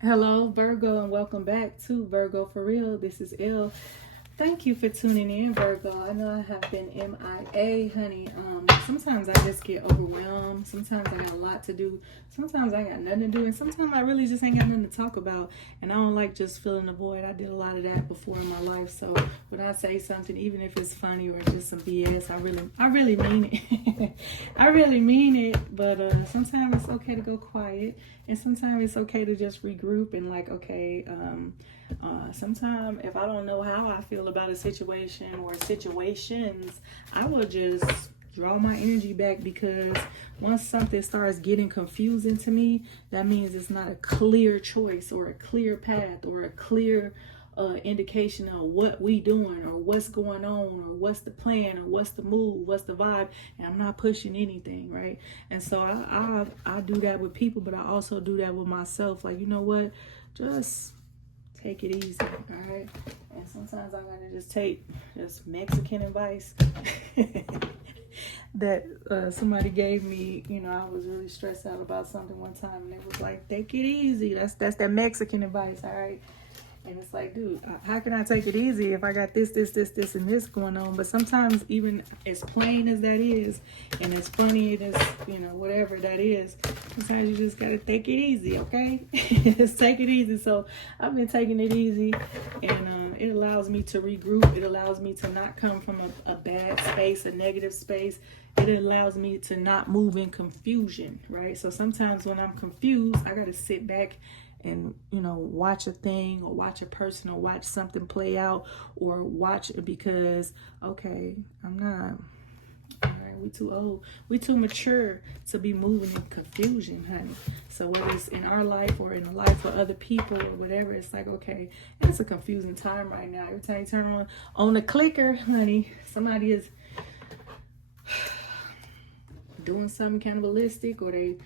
Hello, Virgo, and welcome back to Virgo for Real. This is Elle. Thank you for tuning in, Virgo. I know I have been MIA, honey. Sometimes I just get overwhelmed. Sometimes I got a lot to do. Sometimes I got nothing to do. And sometimes I really just ain't got nothing to talk about. And I don't like just filling the void. I did a lot of that before in my life. So when I say something, even if it's funny or just some BS, I really mean it. I really mean it. But sometimes it's okay to go quiet. And sometimes it's okay to just regroup and sometimes if I don't know how I feel about a situation or situations, I will just draw my energy back, because once something starts getting confusing to me, that means it's not a clear choice or a clear path or a clear indication of what we doing or what's going on or what's the plan or what's the move, what's the vibe, and I'm not pushing anything, right? And so I do that with people, but I also do that with myself. Like, you know what? Just take it easy, all right? And sometimes I gotta just take just Mexican advice that somebody gave me. You know, I was really stressed out about something one time, and it was like, take it easy. That's that Mexican advice, all right? And it's like, dude, how can I take it easy if I got this, and this going on? But sometimes, even as plain as that is, and as funny as, whatever that is, sometimes you just got to take it easy, okay? Just take it easy. So I've been taking it easy, and it allows me to regroup. It allows me to not come from a bad space, a negative space. It allows me to not move in confusion, right? So sometimes when I'm confused, I got to sit back and watch a thing or watch a person or watch something play out, or watch it because, okay, I'm not, all right, we too old, we too mature to be moving in confusion, honey. So whether it's in our life or in the life of other people or whatever, it's like, okay, it's a confusing time right now. Every time you turn on the clicker, honey, somebody is doing something cannibalistic, or they,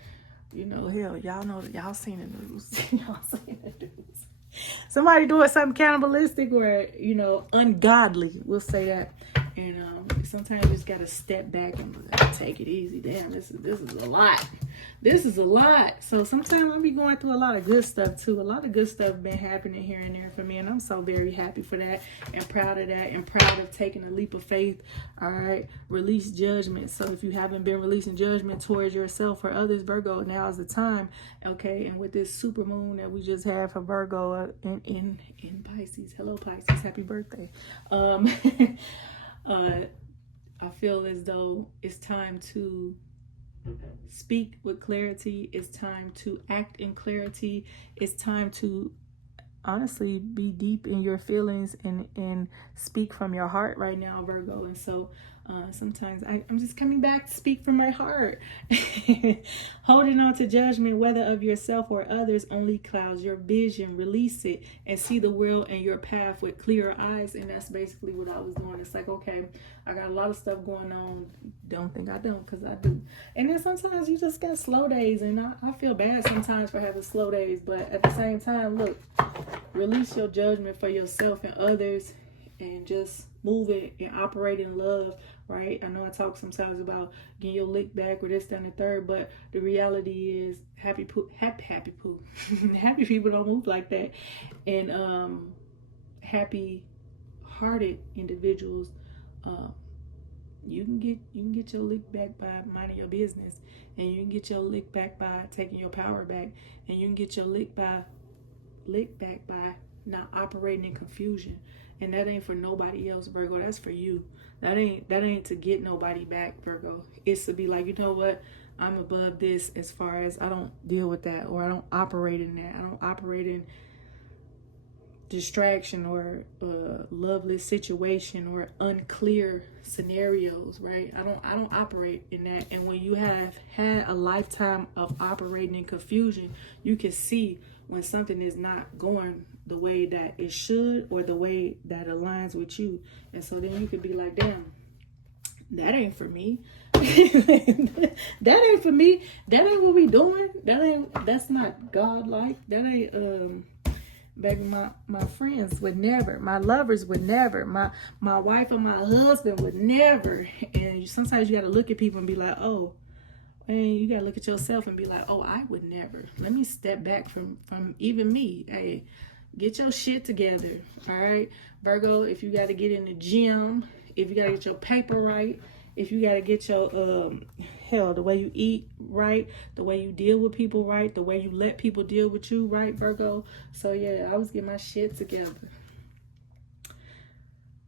hell, y'all seen the news. Y'all seen the news. Somebody doing something cannibalistic or, ungodly. We'll say that. And sometimes you just got to step back and take it easy. Damn, this is a lot. This is a lot. So sometimes I'll be going through a lot of good stuff too. A lot of good stuff been happening here and there for me. And I'm so very happy for that and proud of that and proud of taking a leap of faith. All right. Release judgment. So if you haven't been releasing judgment towards yourself or others, Virgo, now is the time. Okay. And with this super moon that we just had for Virgo in Pisces. Hello, Pisces. Happy birthday. I feel as though it's time to speak with clarity. It's time to act in clarity. It's time to honestly be deep in your feelings and speak from your heart right now, Virgo. And so sometimes I'm just coming back to speak from my heart. Holding on to judgment, whether of yourself or others, only clouds your vision. Release it and see the world and your path with clearer eyes. And that's basically what I was doing. It's like, okay, I got a lot of stuff going on. Don't think I don't, because I do. And then sometimes you just got slow days, and I feel bad sometimes for having slow days. But at the same time, look, release your judgment for yourself and others, and just move it and operate in love, right? I know I talk sometimes about getting your lick back or this, that, and the third, but the reality is happy people don't move like that. And happy hearted individuals, you can get your lick back by minding your business, and you can get your lick back by taking your power back, and you can get your lick back by not operating in confusion. And that ain't for nobody else, Virgo. That's for you. That ain't to get nobody back, Virgo. It's to be like, you know what? I'm above this, as far as I don't deal with that, or I don't operate in that. I don't operate in distraction or loveless situation or unclear scenarios, right? I don't operate in that. And when you have had a lifetime of operating in confusion, you can see when something is not going the way that it should, or the way that aligns with you. And so then you could be like, damn, that ain't for me. That ain't for me. That ain't what we doing. That's not God-like. That ain't baby, my friends would never, my lovers would never, my wife or my husband would never. And sometimes you got to look at people and be like, oh, And you gotta look at yourself and be like, oh, I would never. Let me step back from even me. Hey, get your shit together. All right, Virgo, if you gotta get in the gym, if you gotta get your paper right, if you gotta get your the way you eat right, the way you deal with people right, the way you let people deal with you right, Virgo. So yeah, I always get my shit together.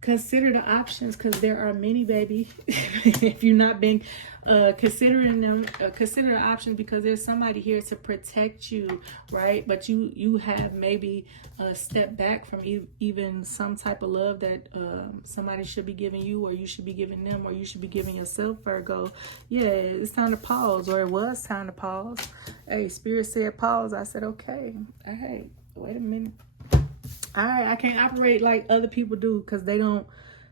Consider the options, because there are many, baby. If you've not been considering them, consider the options, because there's somebody here to protect you, right? But you have maybe stepped back from even some type of love that somebody should be giving you, or you should be giving them, or you should be giving yourself, Virgo. Yeah, it's time to pause, or it was time to pause. Hey, Spirit said pause. I said, okay. All right, wait a minute. All right, I can't operate like other people do, because they don't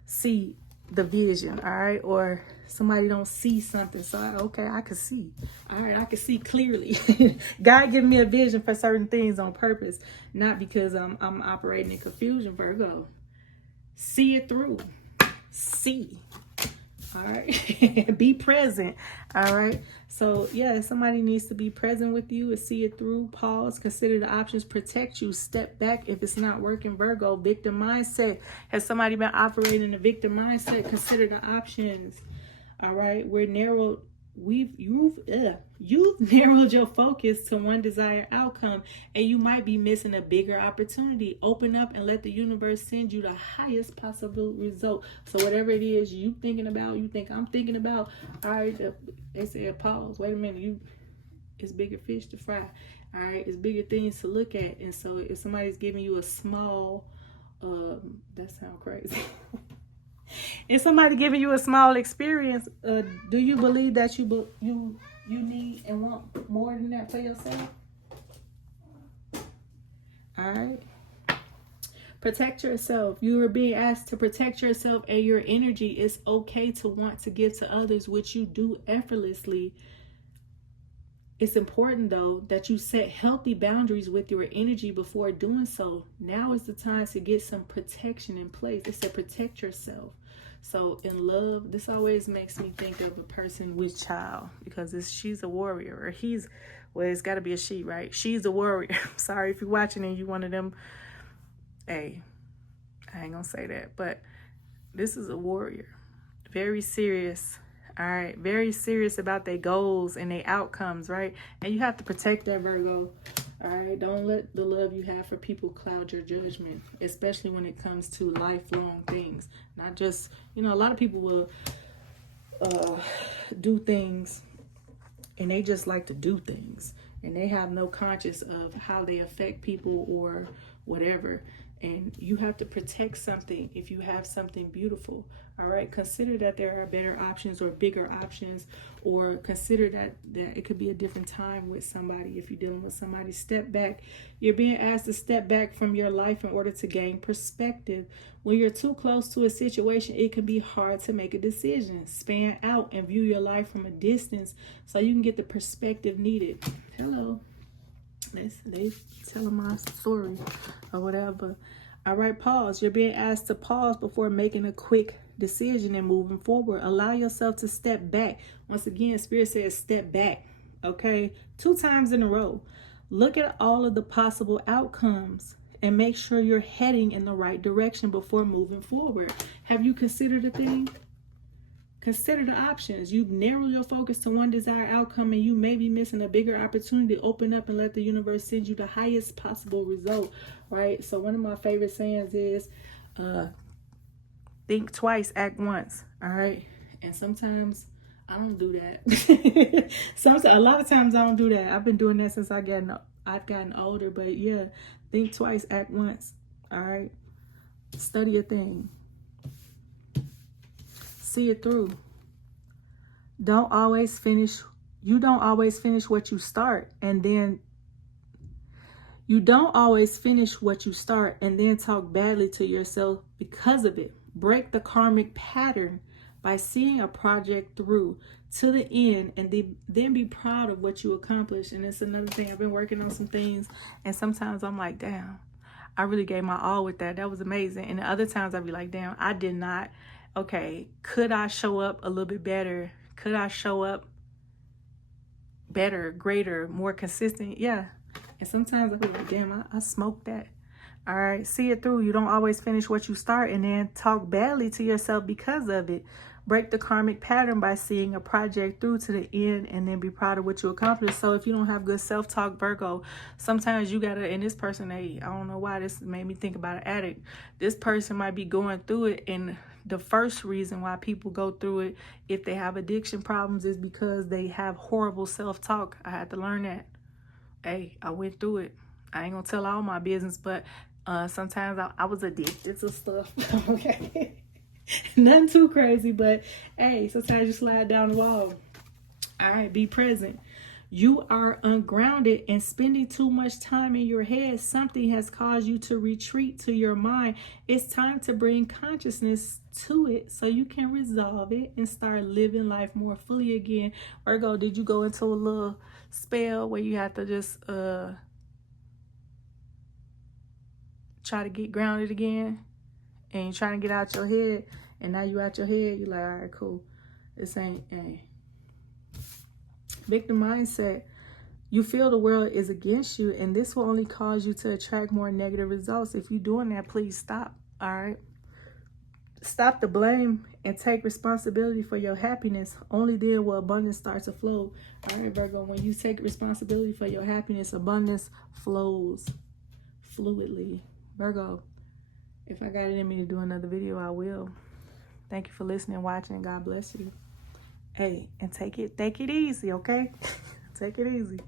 see the vision, all right? Or somebody don't see something. So, okay, I can see. All right, I can see clearly. God gave me a vision for certain things on purpose, not because I'm operating in confusion, Virgo. See it through. See. All right. Be present. All right. So yeah, somebody needs to be present with you and see it through. Pause. Consider the options. Protect you. Step back if it's not working, Virgo. Victim mindset. Has somebody been operating in a victim mindset? Consider the options. All right. We're narrowed. You've narrowed your focus to one desired outcome, and you might be missing a bigger opportunity. Open up and let the universe send you the highest possible result. So whatever it is you thinking about, you think I'm thinking about, all right, they said pause. Wait a minute, it's bigger fish to fry. All right, it's bigger things to look at. And so if somebody's giving you a small, that sounds crazy. If somebody giving you a small experience, do you believe that you need and want more than that for yourself? All right. Protect yourself. You are being asked to protect yourself and your energy. It's okay to want to give to others, which you do effortlessly. It's important, though, that you set healthy boundaries with your energy before doing so. Now is the time to get some protection in place. It said protect yourself. So in love, this always makes me think of a person with child, because she's a warrior, or it's got to be a she, right? She's a warrior. Sorry if you're watching and you one of them. Hey, I ain't gonna say that, but this is a warrior. Very serious. All right, very serious about their goals and their outcomes, right? And you have to protect that, Virgo. All right, don't let the love you have for people cloud your judgment, especially when it comes to lifelong things. Not just, a lot of people will do things, and they just like to do things, and they have no conscience of how they affect people or whatever. And you have to protect something if you have something beautiful. All right. Consider that there are better options or bigger options, or consider that it could be a different time with somebody. If you're dealing with somebody, step back. You're being asked to step back from your life in order to gain perspective. When you're too close to a situation, it can be hard to make a decision. Span out and view your life from a distance so you can get the perspective needed. Hello. They telling my story or whatever. All right, pause. You're being asked to pause before making a quick decision and moving forward. Allow yourself to step back. Once again, Spirit says step back. Okay, 2 times in a row. Look at all of the possible outcomes and make sure you're heading in the right direction before moving forward. Have you considered a thing? Consider the options. You've narrowed your focus to one desired outcome, and you may be missing a bigger opportunity. Open up and let the universe send you the highest possible result, right? So one of my favorite sayings is, think twice, act once, all right? And sometimes I don't do that. A lot of times I don't do that. I've been doing that since I've gotten older, but yeah, think twice, act once, all right? Study a thing. See it through. You don't always finish what you start, and then talk badly to yourself because of it. Break the karmic pattern by seeing a project through to the end, and then be proud of what you accomplished. And it's another thing. I've been working on some things, and sometimes I'm like, damn, I really gave my all with that. That was amazing. And the other times I'd be like, damn, I did not. Okay, could I show up a little bit better? Could I show up better, greater, more consistent. Yeah. And sometimes I feel like, damn, I smoked that. All right. See it through. You don't always finish what you start and then talk badly to yourself because of it. Break the karmic pattern by seeing a project through to the end and then be proud of what you accomplished. So if you don't have good self-talk, Virgo, sometimes you gotta, and this person, hey, I don't know why this made me think about an addict. This person might be going through it, and the first reason why people go through it if they have addiction problems is because they have horrible self-talk. I had to learn that. Hey, I went through it. I ain't gonna tell all my business, but sometimes I was addicted to stuff. Okay. Nothing too crazy, but hey, sometimes you slide down the wall. All right, be present. You are ungrounded and spending too much time in your head. Something has caused you to retreat to your mind. It's time to bring consciousness to it so you can resolve it and start living life more fully again. Virgo, did you go into a little spell where you have to just try to get grounded again? And you're trying to get out your head, and now you out your head, you're like, all right, cool. This ain't a victim mindset. You feel the world is against you, and this will only cause you to attract more negative results. If you're doing that, please stop. All right. Stop the blame and take responsibility for your happiness. Only then will abundance start to flow. All right, Virgo, when you take responsibility for your happiness, abundance flows fluidly. Virgo, if I got it in me to do another video, I will. Thank you for listening, watching. God bless you. Hey, and take it easy, okay? Take it easy.